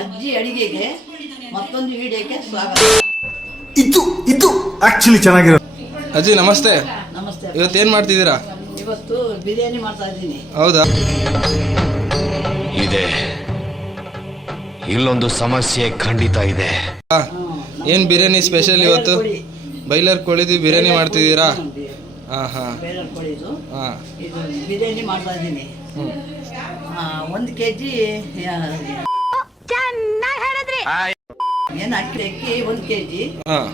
ಅಜ್ಜಿ ಅಡಿಗೆಗೆ ಮತ್ತೊಂದು ವಿಡಿಯೋಕ್ಕೆ ಸ್ವಾಗತ. ಇದು ಆಕ್ಚುಲಿ ಚೆನ್ನಾಗಿರೋ. ಅಜ್ಜಿ ನಮಸ್ತೆ. ನಮಸ್ತೆ. ಇವತ್ತು ಏನು ಮಾಡ್ತಿದ್ದೀರಾ? ಇವತ್ತು ಬಿರಿಯಾನಿ ಮಾಡ್ತಾ ಇದ್ದೀನಿ. ಹೌದಾ? ಇದೆ, ಇಲ್ಲೊಂದು ಸಮಸ್ಯೆ ಖಂಡಿತ ಇದೆ. ಏನು ಬಿರಿಯಾನಿ ಸ್ಪೆಷಲ್ ಇವತ್ತು? ಬೈಲರ್ ಕೋಳಿದು ಬಿರಿಯಾನಿ ಮಾಡ್ತಿದ್ದೀರಾ? ಹಾಂ. ಬೇಲರ್ ಕೋಳಿದು ಹಾಂ, ಇದು ಬಿರಿಯಾನಿ ಮಾಡ್ತಾ ಇದ್ದೀನಿ. 1 kg ಏನು ಅಕ್ಕಿ 1 kg, ಹಾಂ,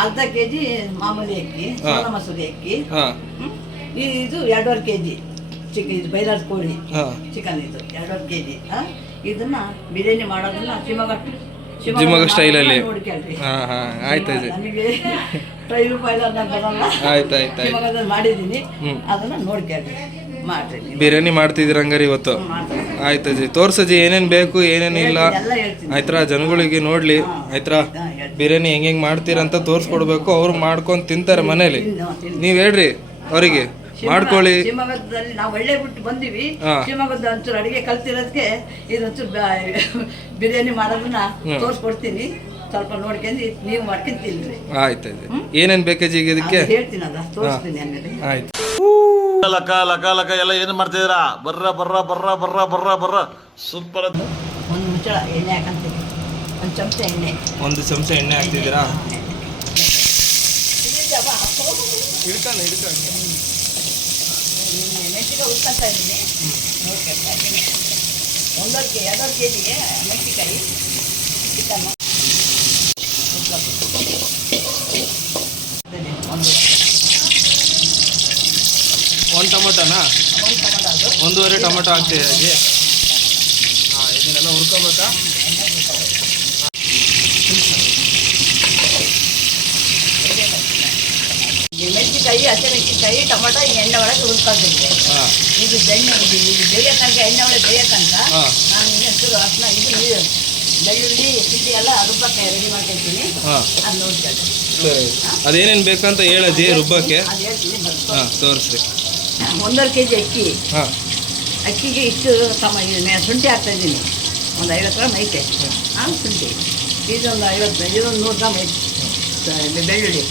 ಅರ್ಧ kg ಮಾಮೂಲಿ ಅಕ್ಕಿ, ಸೋನಾ ಮಸೂರಿ ಅಕ್ಕಿ, ಹಾಂ, ಇದು 2.5 kg ಚಿಕನ್, ಇದು ಬೈಲರ್ ಕೋಳಿ ಹಾಂ, ಚಿಕನ್, ಇದು 2.5 kg. ಇದನ್ನ ಬಿರಿಯಾನಿ ಮಾಡೋದನ್ನ ಶಿವಮೊಗ್ಗ ಸ್ಟೈಲಲ್ಲಿ. ನೋಡ್ಕೊಳ್ರಿ. ಹಾಂ, ಆಯ್ತು ಅಜ್ಜಿ. ನನಗೆ ಟೈಲು ಬೈಲರ್ ಬರಲ್ಲ. ಆಯ್ತು. ಶಿವಮೊಗ್ಗದಲ್ಲಿ ಮಾಡಿದ್ದೀನಿ, ಅದನ್ನ ನೋಡ್ಕೊಳ್ರಿ, ಮಾಡ್ರಿ. ಬಿರಿಯಾನಿ ಮಾಡ್ತಿದ್ದೀರ ಹಂಗಾರೆ ಇವತ್ತು? ಆಯ್ತು ಅಜ್ಜಿ, ತೋರ್ಸಜ್ಜಿ ಏನೇನು ಬೇಕು ಏನೇನು ಇಲ್ಲ ಎಲ್ಲ ಹೇಳ್ತೀನಿ. ಆಯ್ತಾ? ಜನಗಳಿಗೆ ನೋಡ್ಲಿ ಆಯ್ತಾ? ಬಿರಿಯಾನಿ ಹೆಂಗೆ ಮಾಡ್ತೀರಂತ ತೋರಿಸ್ಕೊಡ್ಬೇಕು. ಅವ್ರು ಮಾಡ್ಕೊಂಡು ತಿಂತಾರೆ ಮನೇಲಿ. ನೀವು ಹೇಳ್ರಿ ಅವರಿಗೆ ಮಾಡ್ಕೊಳ್ಳಿ. ಶಿವಮೊಗ್ಗದಲ್ಲಿ ನಾವು ಒಳ್ಳೆ ಬಿಟ್ಟು ಬಂದಿವಿ. ಶಿವಮೊಗ್ಗದ ಒಂಚೂರು ಅಡಿಗೆ ಕಲ್ತಿರೋದಕ್ಕೆ ಇದೊಂಚೂರು ಬಿರಿಯಾನಿ ಮಾಡೋದನ್ನ ತೋರಿಸ್ಕೊಡ್ತೀನಿ. ಸ್ವಲ್ಪ ನೋಡ್ಕೊಂಡು ನೀವು ಮಾಡ್ಕೊಂಡು ತಿನ್ರಿ. ಆಯ್ತು. ಏನೇನು ಬೇಕಜ್ಜಿ ಈಗ ಇದಕ್ಕೆ? ಹೇಳ್ತೀನಿ, ಅದ ತೋರಿಸ್ತೀನಿ ಆಮೇಲೆ. ಆಯ್ತು. ಲಕ ಲಕ ಲಕ ಎಲ್ಲ ಏನು ಮಾಡ್ತಿದ್ದೀರಾ? ಬರ್ರ ಸೂಪರ್. ಒಂದು ಮುಚ್ಚಳ ಎಣ್ಣೆ ಹಾಕಂತೀನಿ, 1 ಚಮಚ ಎಣ್ಣೆ. 1 ಚಮಚ ಎಣ್ಣೆ ಹಾಕ್ತಿದ್ದೀರಾ? ಮೆಣಸಿಕಾಯಿ ಹುರ್ಕೊಂತ ಇದ್ದೀನಿ, ನೋಡ್ಕೊಳ್ತಾ ಇದ್ದೀನಿ. 2.5 kgಗೆ ಮೆಣಸಿಕಾಯಿ, ಚಿಕನ್ ಒಂದು ಟೊಮೊಟೊನಾ? 1 ಟೊಮೊಟೊ, ಅದು 1.5 ಟೊಮೊಟೊ ಹಾಕ್ತೀವಿ ಅಜ್ಜಿ. ಹಾಂ, ಇದನ್ನೆಲ್ಲ ಹುರ್ಕೋಬೇಕಾ? ಮೆಣಸಿಕಾಯಿ, ಹಸಿಮೆಣಸಿಕಾಯಿ, ಟೊಮೊಟೊ ಈ ಎಣ್ಣೆ ಒಳಗೆ ಹುರ್ಕೊಳ್ತಿದ್ದೆ. ಹಾಂ, ಇದು ಬೇಯಕ್ಕಂತ ಎಣ್ಣೆ ಒಳಗೆ ಬೇಯಕ್ಕಂತ ನಾನು ಇನ್ನೊಂಚೂರು ಅರ್ಶಿನ, ಇದು ಬೆಳ್ಳುಳ್ಳಿ ಸಿಟಿ ಎಲ್ಲ ರುಬ್ಬಕ್ಕೆ ರೆಡಿ ಮಾಡ್ಕೊಳ್ತೀನಿ. ಹಾಂ, ಅದು ನೋಡ್ಕೊಳ್ಳಿ. ಸರಿ. ಅದೇನೇನು ಬೇಕಂತ ಹೇಳಜ್ಜಿ ರುಬ್ಬಕ್ಕೆ? ಅದು ಹೇಳ್ತೀನಿ. ಹಾಂ, ತೋರಿಸ್ರಿ. 1.5 kg ಅಕ್ಕಿ. ಹಾಂ, ಅಕ್ಕಿಗೆ ಇಷ್ಟು ಶುಂಠಿ ಹಾಕ್ತಾಯಿದ್ದೀನಿ, ಒಂದು 50 ಗ್ರಾಮ್ ಐತೆ. ಶುಂಠಿ ಇದೊಂದು 100 ಗ್ರಾಮ್ ಐತೆ. ಬೆಳ್ಳುಳ್ಳಿ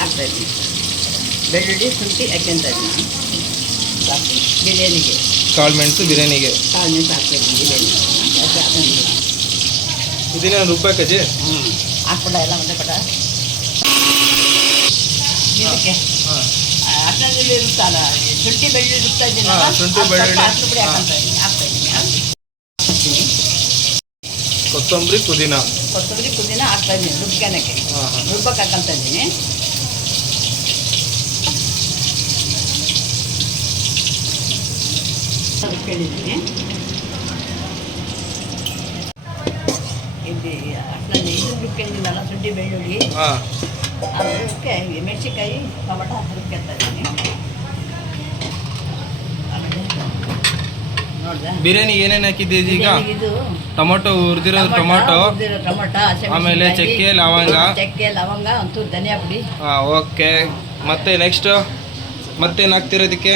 ಹಾಕ್ತಾಯಿದ್ದೀನಿ. ಬೆಳ್ಳುಳ್ಳಿ ಶುಂಠಿ ಹಾಕ್ಕೊಂತ ಇದ್ದೀನಿ ಬಿರಿಯಾನಿಗೆ. ಕಾಳು ಮೆಣಸು ಬಿರಿಯಾನಿಗೆ. ಕಾಳು ಮೆಣಸು ಹಾಕ್ತಾಯಿದ್ದೀನಿ ಬಿರಿಯಾನಿ. ಇದನ್ನೇನು ರುಬ್ಬಕ್ಕಜ್ಜಿ? ಹಾಕ್ಬಿಡ ಎಲ್ಲ ಮತ್ತೆ ಪಟ ಇದಕ್ಕೆ ಹಾಂ, ಅಷ್ಟರಲ್ಲಿ ಇರುತ್ತಲ್ಲ, ಶುಂಠಿ ಬೆಳ್ಳುಳ್ಳಿ ರುಬ್ತಾ ಇದ್ದೀನಿ. ಶುಂಠಿ ಬೆಳ್ಳುಳ್ಳಿ ಅಷ್ಟು ಪುಡಿ ಹಾಕ್ತಾಯಿದ್ದೀನಿ. ಕೊತ್ತಂಬರಿ ಪುದೀನ ಹಾಕ್ತಾಯಿದ್ದೀನಿ ರುಬ್ಕೊಳಕ್ಕೆ. ರುಬ್ಬಕ್ಕೆ ಹಾಕಂತ ಇದ್ದೀನಿ. ರುಬ್ಕೊಂಡಿದ್ದೀನಿ. ಇಲ್ಲಿ ಅಷ್ಟರಲ್ಲಿ ಇದು ರುಬ್ಕೊಂಡಿದ್ದೀನಲ್ಲ, ಶುಂಠಿ ಬೆಳ್ಳುಳ್ಳಿ, ಅದಕ್ಕೆ ಮೆಣಸಿಕಾಯಿ ಟೊಮೊಟೊ ರುಬ್ಕೊಳ್ತಾ ಇದ್ದೀನಿ. ಬಿರಿಯಾನಿಗೆ ಏನೇನು ಹಾಕಿದ್ದೀವಿ ಈಗ? ಇದು ಟೊಮೊಟೊ, ಹುರಿದಿರೋ ಟೊಮೊಟೊ, ಆಮೇಲೆ ಚಕ್ಕೆ ಲವಂಗ, ಒಂಚೂರು ಧನಿಯಾ ಪುಡಿ. ಹಾಂ, ಓಕೆ. ಮತ್ತೆ ನೆಕ್ಸ್ಟು ಮತ್ತೇನು ಹಾಕ್ತಿರೋದಕ್ಕೆ?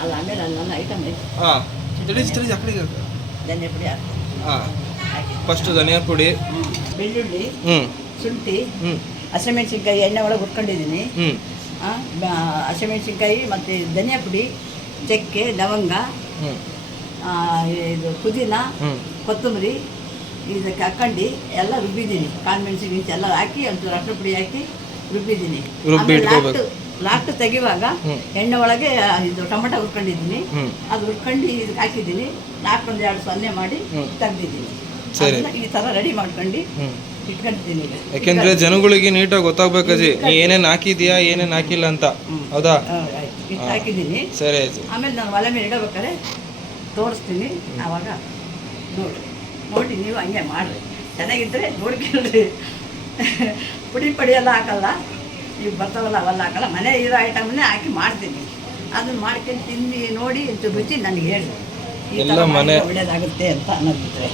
ಅಲ್ಲ, ಆಮೇಲೆ ನನ್ನ ಐಟಮ್ ಐತೆ. ಹಾಂ, ತಿಳಿಸಿ ಅಕ್ಕಡಿಗೆ. ಧನಿಯಾ ಪುಡಿ ಹಾಂ, ಫಸ್ಟು ಧನಿಯಾ ಪುಡಿ, ಬೆಳ್ಳುಳ್ಳಿ, ಹ್ಞೂ, ಶುಂಠಿ, ಹ್ಞೂ, ಹಸಿಮೆಣಸಿನ್ಕಾಯಿ ಎಣ್ಣೆ ಒಳಗೆ ಹುರ್ಕೊಂಡಿದ್ದೀನಿ. ಹ್ಞೂ, ಹಸಿಮೆಣಸಿನ್ಕಾಯಿ ಮತ್ತು ಧನಿಯಾ ಪುಡಿ, ಚಕ್ಕೆ ಲವಂಗ, ಹ್ಞೂ, ಇದು ಪುದೀನ, ಹ್ಞೂ, ಕೊತ್ತಂಬರಿ ಇದಕ್ಕೆ ಹಾಕ್ಕೊಂಡು ಎಲ್ಲ ರುಬ್ಬಿದ್ದೀನಿ. ಕಾಳು ಮೆಣಸು ಗಿಣಸು ಎಲ್ಲ ಹಾಕಿ ಒಂಚೂರು ಅರ್ಶಿನ ಪುಡಿ ಹಾಕಿ ರುಬ್ಬಿದ್ದೀನಿ. ಲಾಸ್ಟ್ ತೆಗಿವಾಗ ಎಣ್ಣೆ ಒಳಗೆ ಇದು ಟೊಮೊಟೊ ಹುರ್ಕೊಂಡಿದ್ದೀನಿ, ಅದು ಹುರ್ಕೊಂಡು ಇದಕ್ಕೆ ಹಾಕಿದ್ದೀನಿ. 1-2 ಸೊನ್ನೆ ಮಾಡಿ ತೆಗ್ದಿದ್ದೀನಿ. ಈ ಥರ ರೆಡಿ ಮಾಡ್ಕೊಂಡು ಇಟ್ಕೊಂಡಿದ್ದೀನಿ. ಯಾಕೆಂದ್ರೆ ಜನಗಳಿಗೆ ನೀಟಾಗಿ ಗೊತ್ತಾಗ್ಬೇಕಜ್ಜಿ ನೀ ಏನೇನು ಹಾಕಿದ್ಯಾ ಏನೇನು ಹಾಕಿಲ್ಲ ಅಂತ. ಹೌದಾ? ಇಷ್ಟು ಹಾಕಿದ್ದೀನಿ. ಸರಿ ಅಜ್ಜಿ. ಆಮೇಲೆ ನಾನು ಒಲೆ ಮೇಲೆ ಇಡಬೇಕಾದ್ರೆ ತೋರಿಸ್ತೀನಿ, ಆವಾಗ ನೋಡಿ ನೀವು ಹಂಗೆ ಮಾಡಿರಿ. ಚೆನ್ನಾಗಿದ್ದರೆ ನೋಡ್ಕೊಳ್ರಿ. ಪುಡಿ ಎಲ್ಲ ಹಾಕಲ್ಲ, ಈಗ ಬರ್ತಾವಲ್ಲ ಅವೆಲ್ಲ ಹಾಕಲ್ಲ, ಮನೆ ಇರೋ ಐಟಮ್ನೇ ಹಾಕಿ ಮಾಡ್ತೀನಿ. ಅದನ್ನು ಮಾಡ್ಕೊಂಡು ತಿಂದು ನೋಡಿ ರುಚಿ ನನಗೆ ಹೇಳಿ. ಈ ಎಲ್ಲ ಥರ ಮನೆ. ಮಾಡಿದ್ರೆ ಒಳ್ಳೇದಾಗುತ್ತೆ ಅಂತ ಅನ್ನೋದಿದ್ರೆ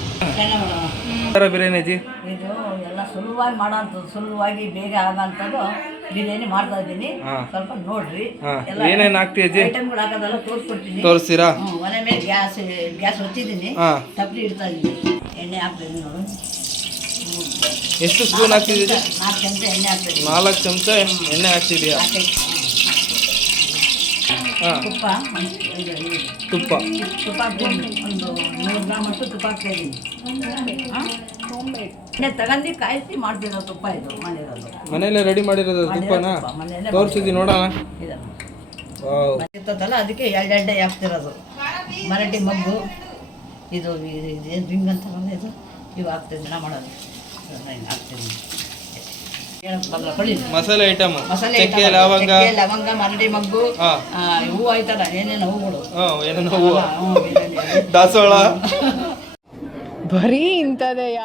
ಬಿರಿಯಾನಿ ಅಜ್ಜಿ ಇದು ಎಲ್ಲ ಸುಲಭವಾಗಿ ಮಾಡೋಂಥದ್ದು, ಸುಲಭವಾಗಿ ಬೇಗ ಆಗೋಂಥದ್ದು ಬಿರಿಯಾನಿ ಮಾಡ್ತಾ ಇದ್ದೀನಿ. ಸ್ವಲ್ಪ ನೋಡ್ರಿ. ಎಲ್ಲ ಏನೇನು ಹಾಕ್ತಿ ಅಜ್ಜಿ? ಐಟಮ್ಗಳು ಹಾಕೋದೆಲ್ಲ ತೋರಿಸ್ಕೊಡ್ತೀನಿ. ತೋರಿಸ್ತೀರಾ? ಮನೆ ಮೇಲೆ ಗ್ಯಾಸ್ ಹೊತ್ತಿದ್ದೀನಿ, ತಪ್ಪಲಿ ಇಡ್ತಾ ಇದ್ದೀನಿ, ಎಣ್ಣೆ ಹಾಕ್ತಿದ್ದೀನಿ ನೋಡು. ಎಷ್ಟು ಸ್ಪೂನ್ ಹಾಕ್ತಿದ್ದೀವಿ? 4 ಚಮಚ ಎಣ್ಣೆ ಹಾಕ್ತಿದ್ದೀನಿ. 4 ಚಮಚ ಎಣ್ಣೆ ಹಾಕ್ತಿದ್ಯಾ? ಹಾಂ, ತುಪ್ಪ ತುಪ್ಪ ತುಪ್ಪ ಹಾಕ್ತೀನಿ. ಒಂದು 100 ಗ್ರಾಮ್ ಅಷ್ಟು ತುಪ್ಪ ಹಾಕ್ತಾ ಇದ್ದೀನಿ. ಎಣ್ಣೆ ತಗೊಂಡು ಕಾಯಿಸಿ ಮಾಡ್ತಿರೋ ತುಪ್ಪ ಇದು ಮಾಡಿರೋದು. ಮನೇಲೆ ರೆಡಿ ಮಾಡಿರೋದು ತುಪ್ಪನ ಮನೆಯಲ್ಲೇ ತೋರಿಸಿದ್ವಿ ನೋಡೋಣ. ಇದನ್ನು ವಾವ್. ಇರ್ತದಲ್ಲ ಅದಕ್ಕೆ ಎರಡೆರಡೆ ಹಾಕ್ತಿರೋದು. ಮರಾಠಿ ಮಗ್ಗು ಇದು ಏನು ರಿಂಗ್ ಅಂತ ಇದು ಇವು ಹಾಕ್ತಿದ್ದೀನಿ ನಾ ಮಾಡೋದು. ಹಿಂಗೆ ಹಾಕ್ತೀನಿ. ಮಸಾಲೆ ಐಟಮ್, ಮಸಾಲೆ ಚಕ್ಕೆ, ಲವಂಗ, ಲವಂಗ, ಮರಾಠಿ ಮಗ್ಗು, ಹೂವು ಆಯ್ತಲ್ಲ, ಏನೇನು ಹೂಗಳು, ಏನೇನು ಹೂವು, ದಾಸವಾಳ, ಬರೀ ಇಂಥದೆಯ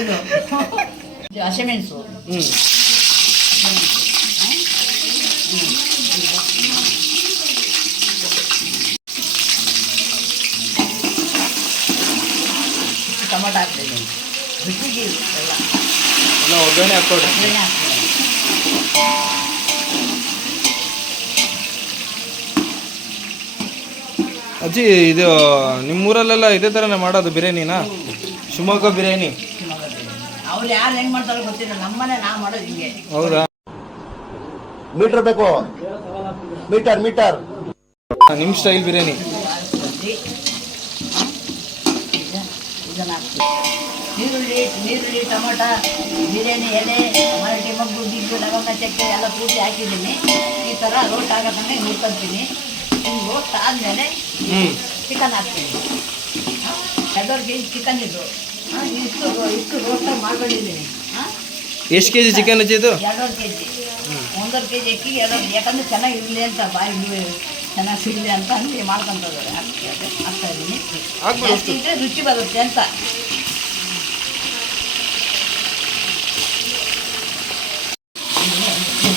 ಇದು ಹಸಿಮೆಣಸು, ಟೊಮೊಟೊ ಹಾಕ್ತೀನಿ. ರುಚಿಗೆ ಎಲ್ಲ ಒಗ್ಗರಣೆ ಹಾಕ್ಕೊಡ್ರಿ. ಒಗ್ಗರಣೆ ಹಾಕ್ತೀನಿ. ಅಜ್ಜಿ ಇದು ನಿಮ್ಮೂರಲ್ಲೆಲ್ಲ ಇದೇ ಥರನೇ ಮಾಡೋದು ಬಿರಿಯಾನಿನ? ಶಿವಮೊಗ್ಗ ಬಿರಿಯಾನಿ. ಅವ್ರು ಯಾರು ಹೆಂಗೆ ಮಾಡ್ತಾರೋ ಗೊತ್ತಿಲ್ಲ, ನಮ್ಮನೆ ನಾವು ಮಾಡೋದು ಹಿಂಗೆ. ಹೌದಾ? ಮೀಟರ್ ಬೇಕು, ಮೀಟರ್ ಮೀಟರ್. ನಿಮ್ಮ ಸ್ಟೈಲ್ ಬಿರಿಯಾನಿ. ಇದನ್ನು ಹಾಕ್ತೀವಿ. ನೀರುಳ್ಳಿ, ಟೊಮೊಟ, ಬಿರಿಯಾನಿ ಎಲೆ, ಮರಾಠಿ ಮಗ್ಗು, ಗಿಗ್ಗು, ಲವಂಗ, ಚಕ್ಕೆ ಎಲ್ಲ ಪೂರ್ತಿ ಹಾಕಿದ್ದೀನಿ. ಈ ಥರ ರೋಸ್ಟ್ ಆಗೋ ತನಕ ಹುರ್ಕೊತೀನಿ. ರೋಸ್ಟ್ ಆದಮೇಲೆ ಚಿಕನ್ ಹಾಕ್ತೀನಿ. 2 kg ಚಿಕನ್ ಇದು. ಇಷ್ಟು ರೋಸ್ಟಾಗಿ ಮಾಡ್ಕೊಂಡಿದ್ದೀನಿ. ಎಷ್ಟು ಕೆ ಜಿ ಚಿಕನ್ ಅಜ್ಜಿ ಇದು? 2.5 kg. 1.5 kg ಅಕ್ಕಿಗೆ 2, ಯಾಕಂದರೆ ಚೆನ್ನಾಗಿ ಇರಲಿ ಅಂತ, ಬಾಯಿಗೆ ಚೆನ್ನಾಗಿ ಸಿಗಲಿ ಅಂತ ಹಂಗೆ ಮಾಡ್ಕೊತಿದ್ದಾರೆ. ಹಾಕ್ತಾ ಇದ್ದೀನಿ. ಜಾಸ್ತಿ ಇದ್ದರೆ ರುಚಿ ಬರುತ್ತೆ ಅಂತ.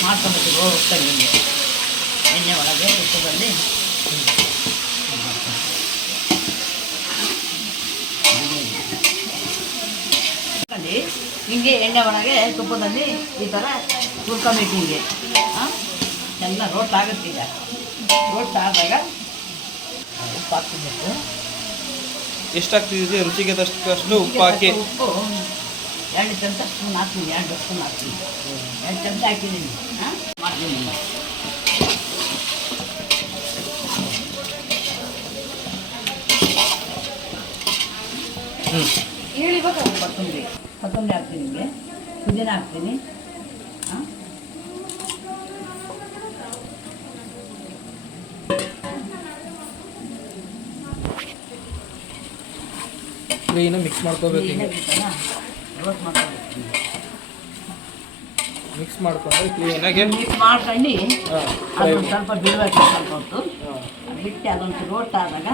ಮಾಡ್ಕೊಬೇಕು ಹೋಗ್ತಾನೆ ನಿಮಗೆ ಎಣ್ಣೆ ಒಳಗೆ ತುಪ್ಪದಲ್ಲಿ ಹಿಂಗೆ ಎಣ್ಣೆ ಒಳಗೆ ತುಪ್ಪದಲ್ಲಿ ಈ ಥರ ಹುರ್ಕೊಬೇಕು ಹಿಂಗೆ. ಎಲ್ಲ ರೋಸ್ಟ್ ಆಗುತ್ತೆ. ಈಗ ರೋಸ್ಟ್ ಆದಾಗ ಉಪ್ಪು ಹಾಕ್ತಿಬೇಕು. ಎಷ್ಟು ಹಾಕ್ತಿದ್ದೀವಿ? ರುಚಿಗೆ ತಕ್ಕಷ್ಟು ಉಪ್ಪು ಹಾಕಿ. ಉಪ್ಪು 2 ಚಮಚ ಸ್ಪೂನ್ ಹಾಕ್ತೀನಿ. 2 ಸ್ಪೂನ್ ಹಾಕ್ತೀನಿ. 2 ಚಮಚ ಹಾಕಿದ್ದೀನಿ. ಮಾಡ್ತೀನಿ. ಕೊತ್ತಂಬರಿ ಹಾಕ್ತೀನಿ. ನಿಮಗೆ ಪುದೀನ ಹಾಕ್ತೀನಿ. ಕ್ಲೀನಾಗಿ ಮಿಕ್ಸ್ ಮಾಡ್ಕೋಬೇಕು. ರೋಸ್ಟ್ ಮಾಡ್ಕೊಬೇಕು. ಮಿಕ್ಸ್ ಮಾಡ್ಕೊಂಡ್ರೆ ಕ್ಲೀನಾಗಿ ಮಿಕ್ಸ್ ಮಾಡ್ಕೊಂಡು ಅದೊಂದು ಸ್ವಲ್ಪ ಬಿಡಬೇಕು. ಸ್ವಲ್ಪ ಹೊತ್ತು ಬಿಟ್ಟು ಅದೊಂದು ರೋಸ್ಟ್ ಆದಾಗ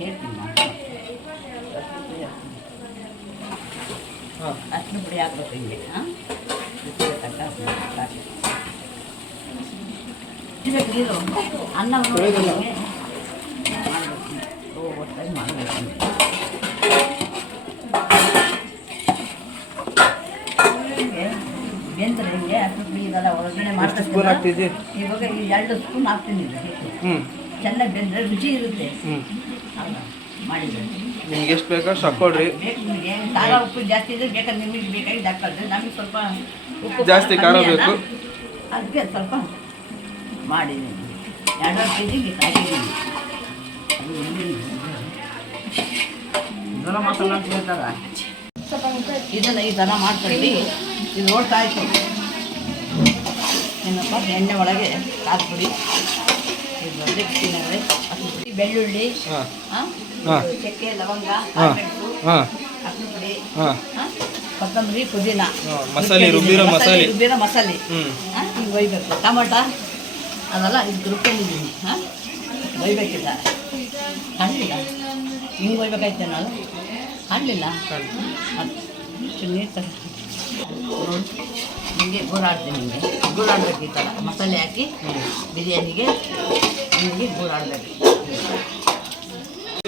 ಹೇಳ್ತೀನಿ ನಾನು. ಅರ್ಶಿನ ಪುಡಿ ಹಾಕ್ಬೇಕು ಹಿಂಗೆ. ಇರಬೇಕು ನೀರು. ಅನ್ನವನ್ನು ಮಾಡಬೇಕು. ಒಟ್ಟಾಗಿ ಮಾಡಬೇಕು. ಬೆಂದ್ರೆ ಹಿಂಗೆ ಅರ್ಶಿನ ಪುಡಿ ಇದೆಲ್ಲ ಒಳಗಡೆ ಮಾಡ್ತೀನಿ. ಇವಾಗ ಈ 2 ಸ್ಪೂನ್ ಹಾಕ್ತೀನಿ. ಚೆನ್ನಾಗಿ ಬೆಂದರೆ ರುಚಿ ಇರುತ್ತೆ. ಮಾಡಿದ್ರೆ ನಿಮ್ಗೆ ಎಷ್ಟು ಬೇಕಷ್ಟು ಹಾಕ್ಕೊಡ್ರಿ. ಬೇಕು ನಿಮಗೆ. ಖಾರ ಉಪ್ಪು ಜಾಸ್ತಿ ಇದ್ರೆ ಬೇಕಾದ್ರೆ ನಿಮಗೆ ಬೇಕಾಗಿದ್ದು ಹಾಕ್ಕೊಳ್ರಿ. ನಮಗೆ ಸ್ವಲ್ಪ ಉಪ್ಪು ಜಾಸ್ತಿ ಖಾರ ಬೇಕು, ಅದಕ್ಕೆ ಸ್ವಲ್ಪ ಮಾಡಿದ್ದೀನಿ. 2.5 kg ಹಾಕಿದ್ದೀನಿ. ಗರಂ ಮಸಾಲ ಅಂತ ಹೇಳ್ತಾರ. ಇದನ್ನು ಈ ಥರ ಮಾಡ್ಕೊಂಡು ಇದು ರೋಸ್ಟ್ ಆಯಿತು. ಏನಪ್ಪ ಎಣ್ಣೆ ಒಳಗೆ ಹಾಕ್ಬಿಡಿ. ಇದರಲ್ಲಿ ತಿನ್ನೋದ್ರೆ ಬೆಳ್ಳುಳ್ಳಿ, ಚಕ್ಕೆ, ಲವಂಗ, ಅರ್ಶಿನ ಪುಡಿ, ಕೊತ್ತಂಬರಿ, ಪುದೀನ, ರುಬ್ಬಿರೋ ಮಸಾಲೆ ಹಿಂಗೆ ಒಯ್ಬೇಕು. ಟೊಮೊಟ ಅದೆಲ್ಲ ಇದು ರುಬ್ಕೊಂಡಿದ್ದೀನಿ. ಒಯ್ಬೇಕಿಲ್ಲ, ಹಣ್ಣಿಲ್ಲ. ಹಿಂಗೆ ಒಯ್ಬೇಕಾಯ್ತೆ ನಾನು ಹಣ್ಣಿಲ್ಲ. ಇಷ್ಟು ನೀರು ತರ ಹಿಂಗೆ ಗೂರಾಡ್ತೀನಿ. ಹಿಂಗೆ ಗೂರಾಡ್ಬೇಕು. ಈ ಥರ ಮಸಾಲೆ ಹಾಕಿ ಬಿರಿಯಾನಿಗೆ ಹಿಂಗೆ ಗೂರಾಡಬೇಕು.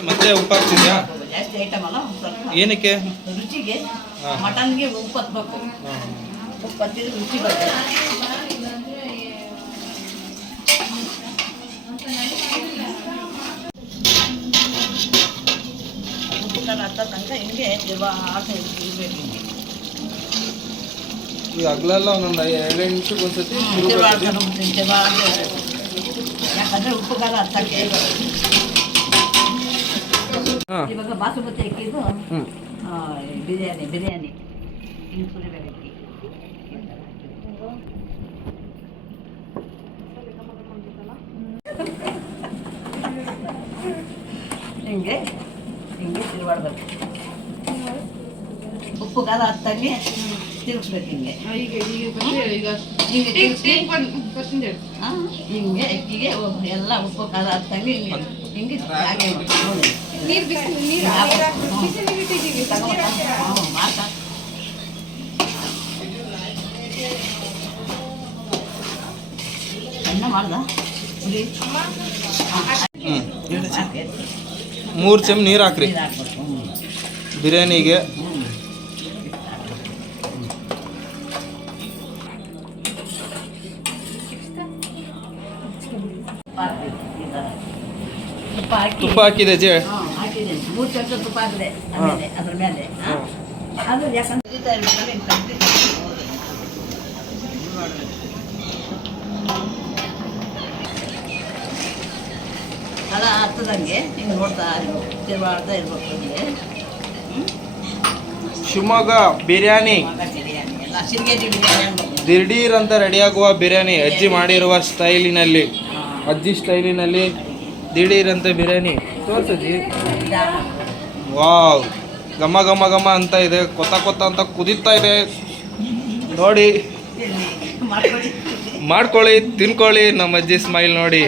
ಮತ್ತೆ ಉಪ್ಪು ಹಾಕ್ತಿದ್ಯಾ? ಜಾಸ್ತಿ ಐಟಮ್ ಅಲ್ಲ, ಒಂದ್ ಸ್ವಲ್ಪ ಏನಕ್ಕೆ? ರುಚಿಗೆ. ಹಾ. ಮಟನ್ಗೆ ಉಪ್ಪು ಹತ್ಬೇಕು, ಉಪ್ಪು ಹತ್ತಿದ್ರೆ ರುಚಿ ಬರ್ತದೆ. ಉಪ್ಪು ಖಾರ ಹತ್ತ ತನಕ ಹಿಂಗೆ ಇರಬೇಕು. ಹಿಂಗೆ ಈ ಹಗ್ಲೆಲ್ಲ ಒಂದೊಂದು 2 ನಿಮಿಷಕ್ಕೆ ಒಂದ್ಸತಿ ಯಾಕಂದ್ರೆ ಉಪ್ಪು ಖಾರ ಹತ್ತಕ್ಕೆ. ಹಾಂ. ಇವಾಗ ಬಾಸುಮತಿ ಅಕ್ಕಿದು ಹ್ಞೂ. ಬಿರಿಯಾನಿ ಹಿಂಗೆ ಸುರಿಬೇಕು ಅಕ್ಕಿ. ಹಿಂಗೆ ಹಿಂಗೆ ತಿರುವಾಡ್ಬೇಕು. ಉಪ್ಪು ಖಾರ ಹತ್ತಂಗೆ ತಿರುಗಿಸ್ಬೇಕು. ಹಿಂಗೆ ಹಿಂಗೆ ತಿರ್ಗ್ಸಿ, ಹಿಂಗೆ ಅಕ್ಕಿಗೆ ಎಲ್ಲ ಉಪ್ಪು ಖಾರ ಹತ್ತಂಗೆ ಹಿಂಗೆ ಹಾಗೆ ನೋಡಿ. ಅನ್ನ ಮಾಡ್ದ ಪುರಿ 3 ಚಮಚ ನೀರು ಹಾಕ್ರಿ ನೀರು ಹಾಕ್ಬೇಕು. ಬಿರಿಯಾನಿಗೆ. ತುಪ್ಪ ಹಾಕಿದೆ ಜೆ. ಹಾಕಿದ್ದೀನಿ 3 ಚಮಚ ತುಪ್ಪ ಹಾಕಿದೆ ಆಮೇಲೆ ಅದ್ರ ಮೇಲೆ. ಅದು ಯಾಕಂದ್ರೆ ಕುದೀತಾ ಇರ್ಬೇಕಾದ್ರೆ ಹಿಂಗೆ ಅಲ್ಲ ಹತ್ತದಂಗೆ ಹಿಂಗೆ ನೋಡ್ತಾ ತಿರುವಾಡ್ತಾ ಇರ್ಬೇಕು. ಹಿಂಗೆ ಶಿವಮೊಗ್ಗ ಬಿರಿಯಾನಿ ಬಿರಿಯಾನಿ ಎಲ್ಲ ಸಿರಿಗೇರಿ ಬಿರಿಯಾನಿ ಅನ್ಬೇಕು. ದಿಢೀರ್ ಅಂತ ರೆಡಿಯಾಗುವ ಬಿರಿಯಾನಿ ಅಜ್ಜಿ ಮಾಡಿರುವ ಸ್ಟೈಲಿನಲ್ಲಿ, ಅಜ್ಜಿ ಸ್ಟೈಲಿನಲ್ಲಿ ದಿಢೀರ್ ಅಂತ ಬಿರಿಯಾನಿ ತೋರ್ಸಜ್ಜಿ. ವಾವ್, ಘಮ ಘಮ ಘಮ ಅಂತ ಇದೆ, ಕೊತ್ತ ಕೊತ್ತ ಅಂತ ಕುದೀತಾ ಇದೆ ನೋಡಿ. ಮಾಡ್ಕೊಳ್ಳಿ, ತಿನ್ಕೊಳ್ಳಿ. ನಮ್ಮ ಅಜ್ಜಿ ಸ್ಮೈಲ್ ನೋಡಿ,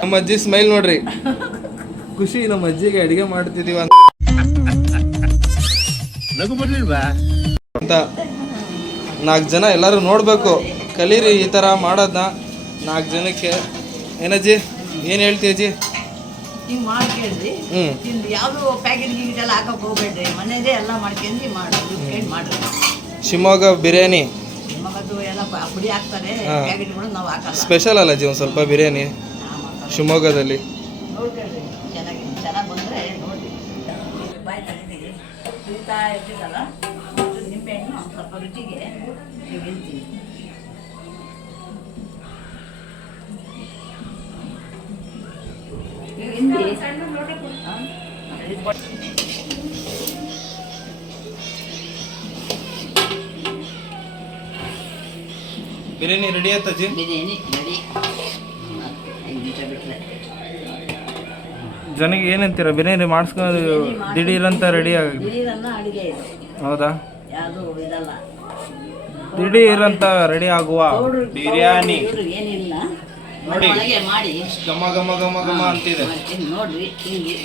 ನಮ್ಮ ಅಜ್ಜಿ ಸ್ಮೈಲ್ ನೋಡ್ರಿ. ಖುಷಿ ನಮ್ಮ ಅಜ್ಜಿಗೆ ಅಡಿಗೆ ಮಾಡ್ತಿದೀವ ನಗು ಬರ್ಲಿಲ್ವಾ ಅಂತ. 4 ಜನ ಎಲ್ಲರೂ ನೋಡಬೇಕು, ಕಲೀರಿ ಈ ಥರ ಮಾಡೋದನ್ನ 4 ಜನಕ್ಕೆ. ಏನಜ್ಜಿ, ಏನು ಹೇಳ್ತೀಯ ಅಜ್ಜಿ? ಹಿಂಗೆ ಮಾಡ್ಕೇಳ್ರಿ. ಹ್ಞೂ. ತಿಂದು ಯಾವುದು ಪ್ಯಾಕೆಟ್ ಗೀಗೆಲ್ಲ ಹಾಕಕ್ಕೆ ಹೋಗ್ಬೇಡ್ರಿ, ಮನೆಯದೇ ಎಲ್ಲ ಮಾಡ್ಕೊಂಡು ಮಾಡ್ರಿ. ಶಿವಮೊಗ್ಗ ಬಿರಿಯಾನಿ ಮಗದು ಎಲ್ಲ ಪುಡಿ ಹಾಕ್ತಾರೆ, ಹಾ. ಪ್ಯಾಕೆಟ್ಗಳು ನಾವು ಹಾಕಲ್ಲ. ಸ್ಪೆಷಲ್ ಅಲ್ಲ ಅಜ್ಜಿ ಒಂದು ಸ್ವಲ್ಪ ಬಿರಿಯಾನಿ ಶಿವಮೊಗ್ಗದಲ್ಲಿ. ನೋಡ್ಕೊಳ್ರಿ, ಚೆನ್ನಾಗಿ ಬಂದರೆ ನೋಡಿ. ಬಾಯಿ ತಗೊಂಡಿದ್ದೀವಿ, ಕುದಿತಾ ಇರ್ತಿದ್ದಲ್ಲ, ನಿಂಬೆಹಣ್ಣು ಒಂದು ಸ್ವಲ್ಪ ರುಚಿಗೆ ನೀವು ಹೇಳ್ತೀನಿ. ಬಿರಿಯಾನಿ ರೆಡಿ ಆಯ್ತು ಅಜ್ಜಿ? ಬಿರಿಯಾನಿ ರೆಡಿ. 5 ನಿಮಿಷ ಬಿಟ್ಟರೆ ಜನಗೆ ಏನಂತೀರ? ಬಿರಿಯಾನಿ ಮಾಡಿಸ್ಕೊಂಡು ದಿಢೀರ್ ಅಂತ ರೆಡಿ ಆಗಿ. ದಿಢೀರನ್ನ ಅಡುಗೆ ಇದು, ಹೌದಾ? ಯಾವುದು ಇದಲ್ಲ. ದಿಢೀರ್ ಅಂತ ರೆಡಿ ಆಗುವ ಬಿರಿಯಾನಿ ಏನಿಲ್ಲ, ನೋಡಿ. ಒಳಗೆ ಮಾಡಿ ಘಮ ಘಮ ಘಮ ಘಮ ಅಂತಿದೆ ನೋಡ್ರಿ. ಹಿಂಗೆ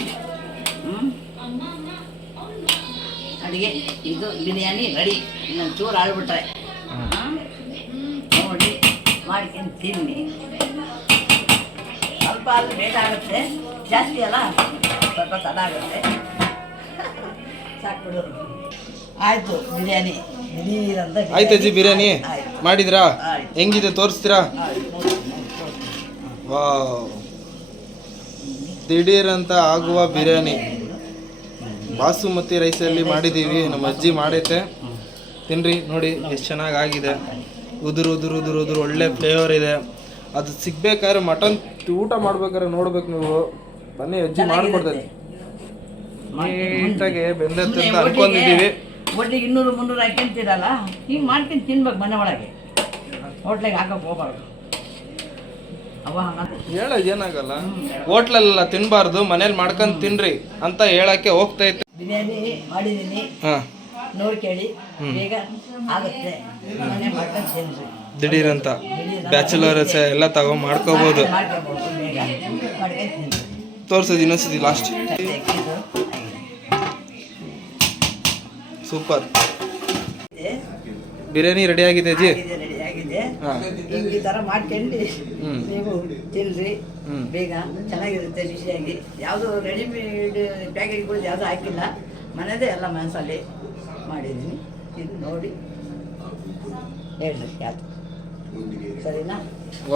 ಅಡುಗೆ ಇದು ಬಿರಿಯಾನಿ ರೆಡಿ. ಇನ್ನೊಂದು ಚೂರು ಆಡ್ಬಿಟ್ರೆ ನೋಡಿ ಮಾಡ್ಕೊಂಡು ತಿನ್ನಿ. ಸ್ವಲ್ಪ ಆದರೂ ಲೇಟ್ ಆಗುತ್ತೆ, ಜಾಸ್ತಿ ಅಲ್ಲ ಸ್ವಲ್ಪ ತಡ ಆಗುತ್ತೆ. ಸಾಕು ಬಿಡು. ಆಯಿತು ಬಿರಿಯಾನಿ ದಿಢೀರಂತ. ಆಯ್ತು ಅಜ್ಜಿ, ಬಿರಿಯಾನಿ ಆಯ್ತು. ಮಾಡಿದ್ರಾ? ಆಯ್ತು. ಹೆಂಗಿದೆ ತೋರಿಸ್ತೀರಾ? ವಾವ್, ದಿಢೀರ್ ಅಂತ ಆಗುವ ಬಿರಿಯಾನಿ ಬಾಸುಮತಿ ರೈಸಲ್ಲಿ ಮಾಡಿದ್ದೀವಿ. ನಮ್ಮ ಅಜ್ಜಿ ಮಾಡೈತೆ, ತಿನ್ರಿ ನೋಡಿ ಎಷ್ಟು ಚೆನ್ನಾಗಿ ಆಗಿದೆ. ಉದುರು ಉದುರು ಉದುರು ಉದುರು ಒಳ್ಳೆ ಫ್ಲೇವರ್ ಇದೆ. ಅದು ಸಿಗ್ಬೇಕಾದ್ರೆ ಮಟನ್ ಊಟ ಮಾಡ್ಬೇಕಾದ್ರೆ ನೋಡ್ಬೇಕು ನೀವು. ಬನ್ನಿ, ಅಜ್ಜಿ ಮಾಡಿಕೊಡ್ತದೆ ನೀಟಾಗಿ ಬೆಂದತ್ತೆ ಅಂತ ಅನ್ಕೊಂಡಿದ್ದೀವಿ. ಒಟ್ಟಿಗೆ 200-300 ಹಾಕ್ಯಂತೀರಲ್ಲ, ಹಿಂಗೆ ಮಾಡ್ಕೊಂಡು ತಿನ್ಬೇಕು ಮನೆ ಒಳಗೆ. ಹೋಟ್ಲಿಗೆ ಹಾಕಕ್ಕೆ ಹೋಗ್ಬಾರ್ದು. ಅವ ಹಂಗಂತ ಹೇಳೋದು ಏನಾಗಲ್ಲ, ಹೋಟ್ಲಲ್ಲೆಲ್ಲ ತಿನ್ಬಾರ್ದು, ಮನೇಲಿ ಮಾಡ್ಕೊಂಡು ತಿನ್ರಿ ಅಂತ ಹೇಳಕ್ಕೆ ಹೋಗ್ತೈತೆ. ಬಿರಿಯಾನಿ ಮಾಡಿದ್ದೀನಿ, ಹಾಂ, ನೋಡ್ಕೇಳಿ, ಬೇಗ ಆಗುತ್ತೆ. ಮನೆ ಮಾಡ್ಕೊಂಡು ತಿನ್ರಿ. ದಿಢೀರ್ ಅಂತ ಬ್ಯಾಚುಲರ್ಸ್ ಎಲ್ಲ ತಗೊಂಡು ಮಾಡ್ಕೋಬೋದು. ಮಾಡ್ಕೋಬೋದು, ಬೇಗ ಮಾಡ್ಕೊಂಡು ತಿನ್ರಿ. ತೋರ್ಸೋದು ಇನ್ನೊಂದ್ಸತಿ ಲಾಸ್ಟ್. ಸೂಪರ್, ಬಿರಿಯಾನಿ ರೆಡಿ ಆಗಿದೆ ಅಜ್ಜಿ. ರೆಡಿ ಆಗಿದೆ. ಹಾಂ, ಈ ಥರ ಮಾಡ್ಕೊಂಡು ಹ್ಞೂ, ನೀವು ತಿನ್ರಿ. ಬೇಗ ಚೆನ್ನಾಗಿರುತ್ತೆ ರುಚಿಯಾಗಿ. ಯಾವುದು ರೆಡಿಮೇಡ್ ಪ್ಯಾಕೆಟ್ಗಳು ಯಾವುದು ಹಾಕಿಲ್ಲ, ಮನೆಯದೇ ಎಲ್ಲ ಮನಸ್ಸಲ್ಲಿ ಮಾಡಿದ್ದೀನಿ. ಇದು ನೋಡಿ ಹೇಳ್ರಿ ಯಾವುದು ಸರಿನಾ?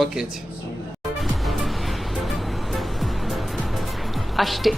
ಓಕೆ ಅಜ್ಜಿ. ಅಷ್ಟೇ.